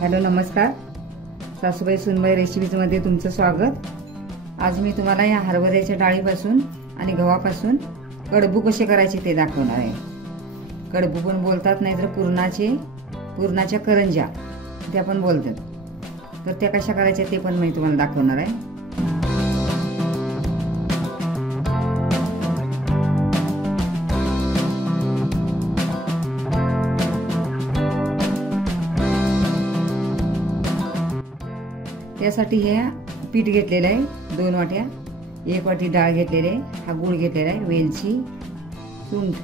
Hello नमस्कार, सासूबाई सुनबाई रेसिपीजमध्ये तुमचं स्वागत। आज मी तुम्हाला या हरभऱ्याच्या डाळीपासून आणि गव्हापासून कडबू कसे करायचे ते दाखवणार आहे। कडबू पण बोलतात, नाहीतर पुरणाच्या करंज्या त्या पण बोलतात। तर त्या कशा करायच्या ते पण मी तुम्हाला दाखवणार आहे। त्यासाठी हे पीठ घेतलेलं आहे 2 वाट्या, 1 वाटी डाळ घेतलेली आहे, हा गूळ घेतलेला आहे, वेलची, सुंठ।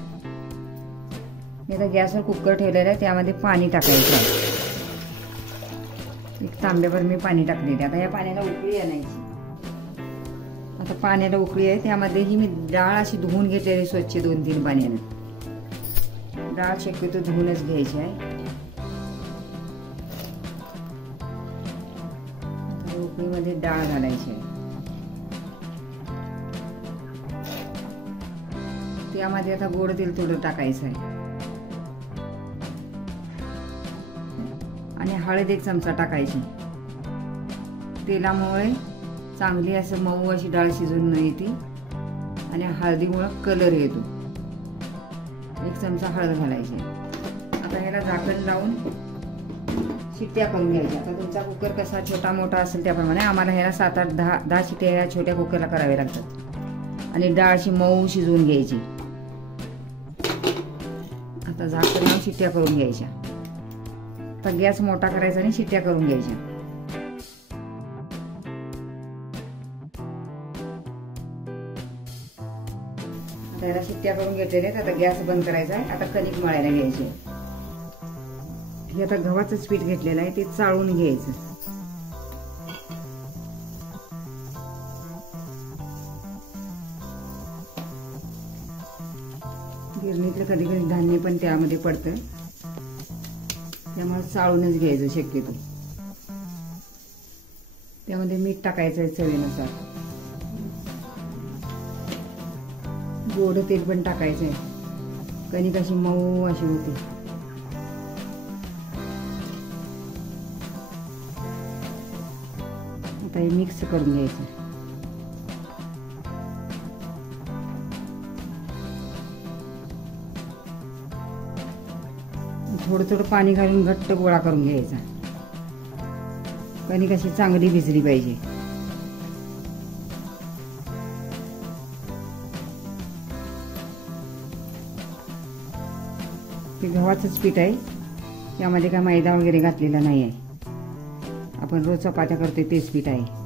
मी आता गॅसवर कुकर ठेवलेला आहे, त्यामध्ये पाणी टाकायचं आहे। 1 तांब्याभर मी पाणी टाकलेले। आता या पाण्याला उकळी आणायची। आता पाण्याला उकळी आहे, त्यामध्ये ही मी डाळ अशी धुवून घेतलेली स्वच्छ 2-3 पाण्याने। डाळ शक्यतो धुवूनच घ्यायची आहे। उकळीमध्ये डाळ घालायची आहे, त्यामध्ये आता गोड तेल थोडं टाकायचं आहे आणि हळद 1 चमचा टाकायची। तेलामुळे चांगली असं मऊ अशी डाळ शिजून येते आणि हळदीमुळे कलर येतो। 1 चमचा हळद घालायची। आता ह्याला झाकण लावून शिट्ट्या करून घ्यायच्या। आता तुमचा कुकर कसा छोटा मोठा असेल त्याप्रमाणे आम्हाला ह्याला 7-8 10 शिट्ट्या या छोट्या कुकरला करावे लागतात आणि डाळ अशी मऊ शिजवून घ्यायची। आता झाकण लावून शिट्ट्या करून घ्यायच्या। आता गॅस मोठा करायचा आणि शिट्ट्या करून घ्यायच्या। आता ह्याला शिट्ट्या करून घेतलेल्या आहेत। आता गॅस बंद करायचा आहे। आता कणिक मळायला घ्यायची। हे आता गव्हाचंच पीठ घेतलेलं आहे, ते चाळून घ्यायचं। गिरणीतलं कधी कधी धान्य पण त्यामध्ये पडतं, त्यामुळे चाळूनच घ्यायचं शक्यतो। त्यामध्ये मीठ टाकायचं आहे चवीनुसार, गोड तेल पण टाकायचं आहे। कणिक अशी मऊ अशी होती। आता हे मिक्स करून घ्यायचं। थोडं थोडं पाणी घालून घट्ट गोळा करून घ्यायचा। कणिक अशी चांगली भिजली पाहिजे। ते गव्हाचंच पीठ आहे, त्यामध्ये काय मैदा वगैरे घातलेला नाही आहे। आपण रोज चपात्या करतोय तेच पीठ आहे।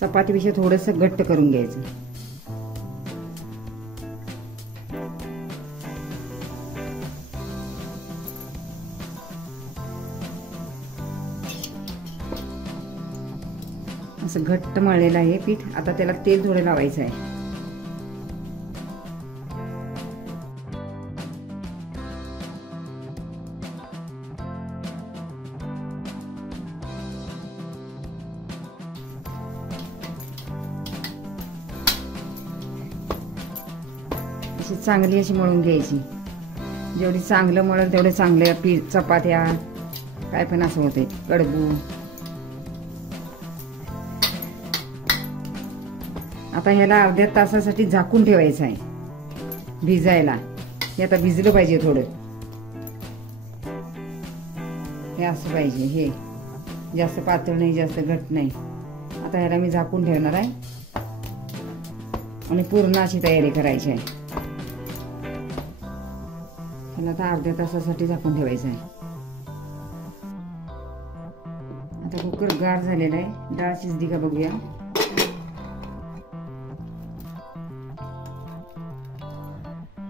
चपातीपेक्षा थोडंसं घट्ट करून घ्यायचं। असं घट्ट मळलेलं आहे पीठ। आता त्याला तेल थोडं लावायचं आहे। चांगली अशी मळून घ्यायची। जेवढी चांगलं मळेल तेवढे चांगले पीठ, चपात्या काय पण असं होते कडबू। आता ह्याला अर्ध्या तासासाठी झाकून ठेवायचं आहे भिजायला। हे आता भिजलं पाहिजे थोडं, हे असं पाहिजे। हे जास्त पातळ नाही, जास्त घट्ट नाही। आता ह्याला मी झाकून ठेवणार आहे आणि पुरणाची तयारी करायची आहे। त्याला आता अर्ध्या तासासाठी झाकून ठेवायचं आहे। आता कुकर गार झालेला आहे, डाळ शिजली का बघूया।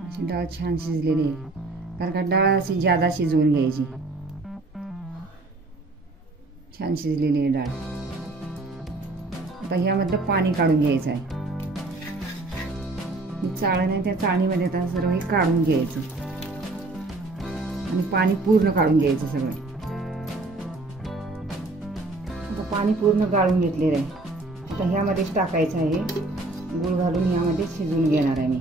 अशी डाळ छान शिजलेली आहे, कारण का डाळ अशी जादा शिजवून घ्यायची। छान शिजलेली आहे डाळ। आता ह्यामधलं पाणी काढून घ्यायचं आहे। चाळण आहे, त्या चाळणीमध्ये आता सर्व हे काढून घ्यायचं आणि पाणी पूर्ण काढून घ्यायचं सगळं। आता पाणी पूर्ण गाळून घेतलेलं आहे। आता ह्यामध्येच टाकायचं आहे, गूळ घालून ह्यामध्ये शिजवून घेणार आहे मी।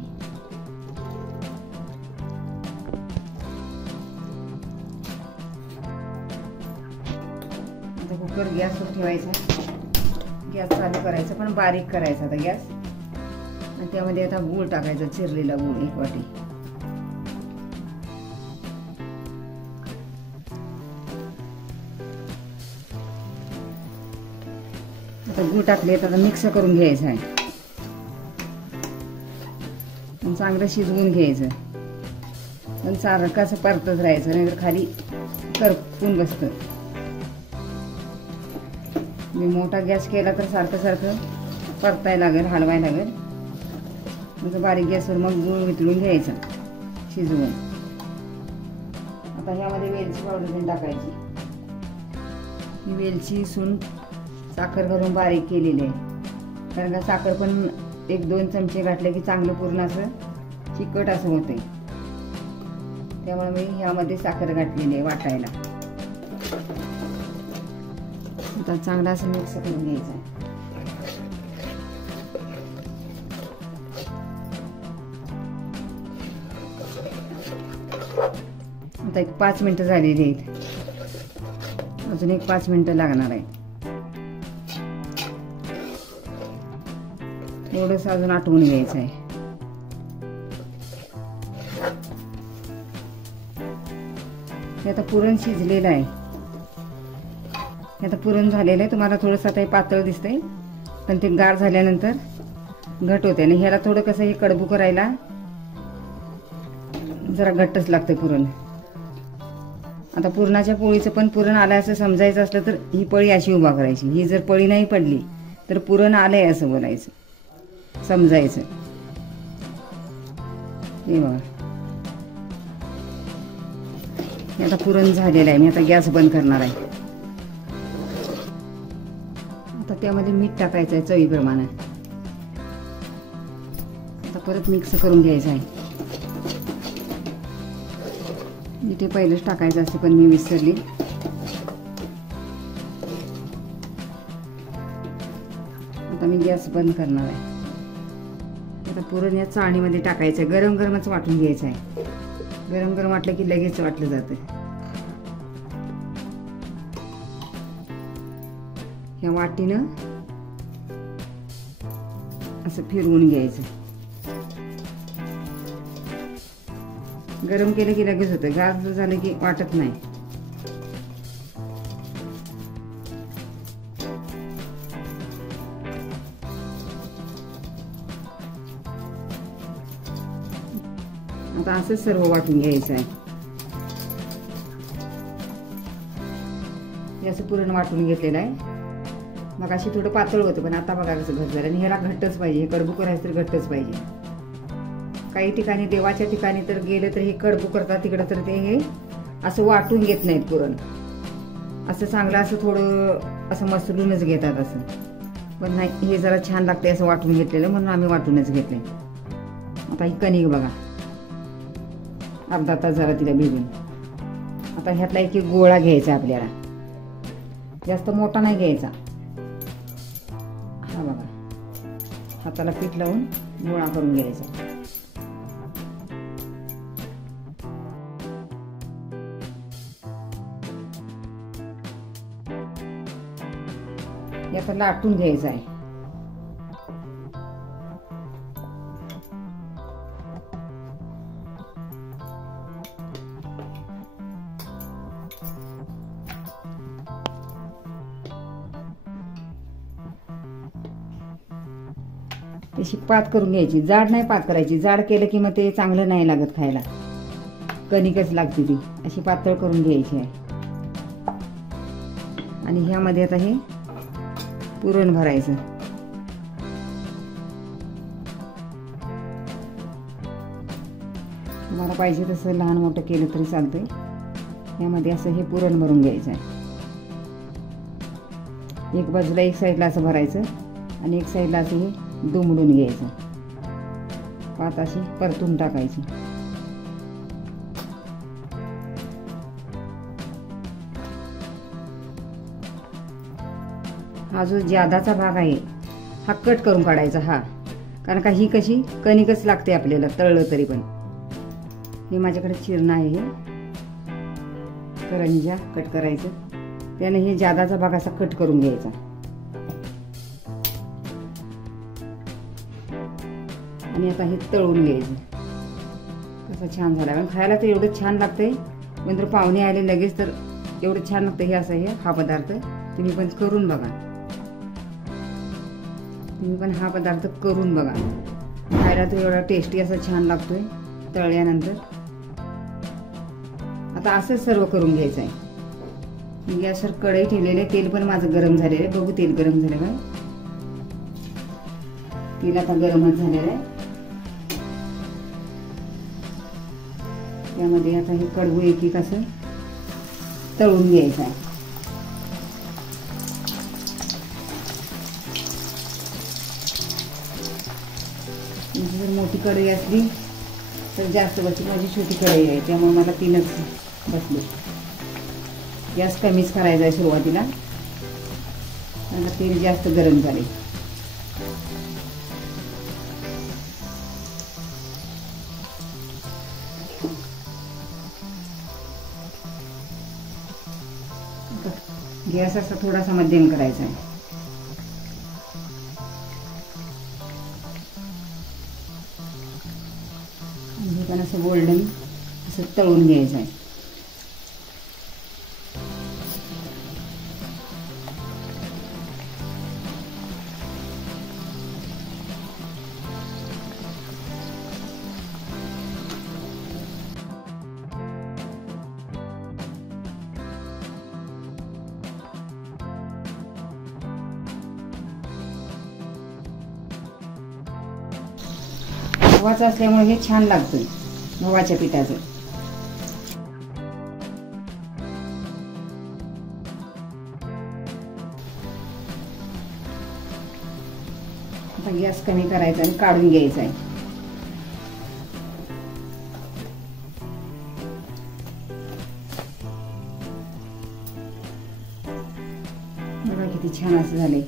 कुकर गॅसवर ठेवायचा, गॅस चालू करायचा पण बारीक करायचा आता गॅस. आणि त्यामध्ये आता गूळ टाकायचा, चिरलेला गूळ 1 वाटी. आता गूळ टाकले तर आता मिक्स करून घ्यायचं आहे आणि चांगलं शिजवून घ्यायचं. पण सारखं असं परतत राहायचं, नाहीतर खाली करपून बसतं. मी मोठा गॅस केला तर सारखं सारखं परतायला लागेल, हलवायला लागेल. म्हणजे बारीक गॅसवर मग गूळ वितळून घ्यायचा शिजवून. आता ह्यामध्ये वेलची पावडर पण टाकायची. ही वेलची सुंठ साखर घालून बारीक केलेली आहे, कारण का साखर पण 1-2 चमचे घातले की चांगलं पूर्ण असं चिकट असं होते. त्यामुळे मी ह्यामध्ये साखर घातलेली आहे वाटायला. आता चांगला असं मिक्स करून घ्यायचं आहे. आता 5 मिनिटं झालेली आहेत, अजून 5 मिनिटं लागणार आहे. थोडंसं अजून आटवून घ्यायचं आहे. हे आता पुरण शिजलेलं आहे, हे आता पुरण झालेलं आहे. तुम्हाला थोडंसं आता हे पातळ दिसतंय, पण ते गार झाल्यानंतर घट होते. आणि ह्याला थोडं कसं हे कडबू करायला जरा घट्टच लागतं पुरण. आता पुरणाच्या पोळीचं पण पुरण आलंय असं समजायचं असलं तर ही पळी अशी उभा करायची. ही जर पळी नाही पडली तर पुरण आलंय असं बोलायचं, समजायचं. हे बघा, हे आता पुरण झालेलं आहे. मी आता गॅस बंद करणार आहे. आता त्यामध्ये मीठ टाकायचं आहे चवीप्रमाणे. आता परत मिक्स करून घ्यायचं आहे. इथे पहिलेच टाकायचं असते पण मी विसरली. आता मी गॅस बंद करणार आहे. आता पुरण या चाळणीमध्ये टाकायचं आहे. गरम गरमच वाटून घ्यायचं आहे. गरम गरम वाटलं की लगेच वाटलं जातं. ह्या वाटीनं असं फिरवून घ्यायचं. गरम केलं की लगेच होतं, गार झालं की वाटत नाही. आता असं सर्व वाटून घ्यायचं आहे. असं पुरण वाटून घेतलेलं आहे. मग अशी थोडं पातळ होतं, पण आता बघा कसं घट झालं. आणि ह्याला घट्टच पाहिजे, हे कडबू करायचं तर घट्टच पाहिजे. काही ठिकाणी देवाच्या ठिकाणी तर गेलं तर हे कडबू करतात, तिकडं तर ते हे असं वाटून घेत नाहीत पुरण. असं चांगलं असं थोडं असं मसलूनच घेतात असं. पण नाही, हे जरा छान लागते असं वाटून घेतलेलं, म्हणून आम्ही वाटूनच घेतले. आता ही कणिक बघा, अर्धा तास जरा तिला भिजून. आता ह्यातला एक गोळा घ्यायचा आपल्याला, जास्त मोठा नाही घ्यायचा. हा बघा, हाताला पीठ लावून गोळा करून घ्यायचा. याला लाटून घ्यायचा आहे. तशी पात करून घ्यायची, जाड नाही पात करायची. जाड केलं की मग ते चांगलं नाही लागत खायला, कणिकच लागते ती. अशी पातळ करून घ्यायची आहे. आणि ह्यामध्ये आता हे पुरण भरायचं. तुम्हाला पाहिजे तसं लहान मोठं केलं तरी चालतंय. यामध्ये असं हे पुरण भरून घ्यायचं आहे. एक बाजूला एक साईडला असं भरायचं आणि एक साईडला असं हे दुमडून घ्यायचं. पात अशी परतून टाकायची. हा जो जादाचा भाग आहे हा कट करून काढायचा. हा कारण का ही कशी कणिकच लागते आपल्याला तळलं तरी पण. हे माझ्याकडे चिरणं आहे, हे करंज्या कट करायचं. त्याने हे जादाचा भाग असा कट करून घ्यायचा आणि आता हे तळून घ्यायचं. कसं छान झाला, कारण खायला तर एवढं छान लागतंय. नंतर पाहुणे आले लगेच तर एवढं छान लागतं हे असं हा पदार्थ. तुम्ही पण करून बघा, तुम्ही पण हा पदार्थ करून बघा. खायला तर एवढा टेस्टी असा छान लागतोय तळल्यानंतर. आता असंच सर्व करून घ्यायचं आहे. गॅसवर कढई ठेवलेले, तेल पण माझं गरम झालेलं आहे. बघू तेल गरम झालं का. तेल आता गरमच झालेलं आहे. त्यामध्ये आता हे कडवू एक एक असं तळून घ्यायचं आहे. जर मोठी कढई असली तर जास्त बसली. माझी छोटी कढई आहे त्यामुळे मला 3च बसले. गॅस कमीच करायचा आहे सुरुवातीला, आता तेल जास्त गरम झाले. गॅस असा थोडासा मध्यम करायचा आहे. आणि पण असं गोल्डन असं तळून घ्यायचं आहे. गव्हाचं असल्यामुळे हे छान लागतं, गव्हाच्या पिठाचं. आता गॅस कमी करायचा आणि काढून घ्यायचा आहे. बघा किती छान असं झाले,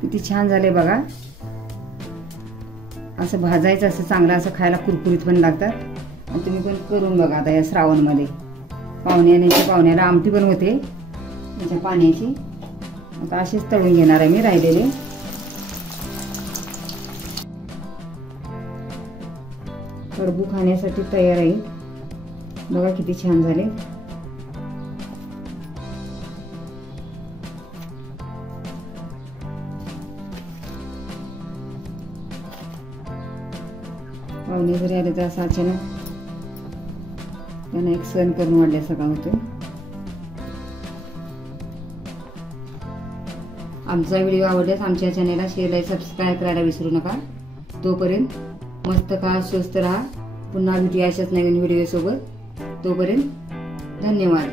किती छान झाले बघा. असं भाजायचं, असं चांगलं असं खायला कुरकुरीत पण लागतात. आणि तुम्ही पण करून बघा आता या श्रावणमध्ये. पाहुण्याला आमटी पण होते त्याच्या पाण्याची. आता असेच तळून घेणार आहे मी राहिलेले. कडबू खाण्यासाठी तयार आहे. बघा किती छान झाले. पाहुणे जरी आले तर असं अचानक त्यांना एक सण करून वाढल्यासारखा होतो. आमचा व्हिडिओ आवडल्यास आमच्या चॅनलला शेअर लाईक सबस्क्राईब करायला विसरू नका. तोपर्यंत मस्त खा, स्वस्त राहा. पुन्हा भेटूया अशाच नवीन व्हिडिओ सोबत. तोपर्यंत धन्यवाद.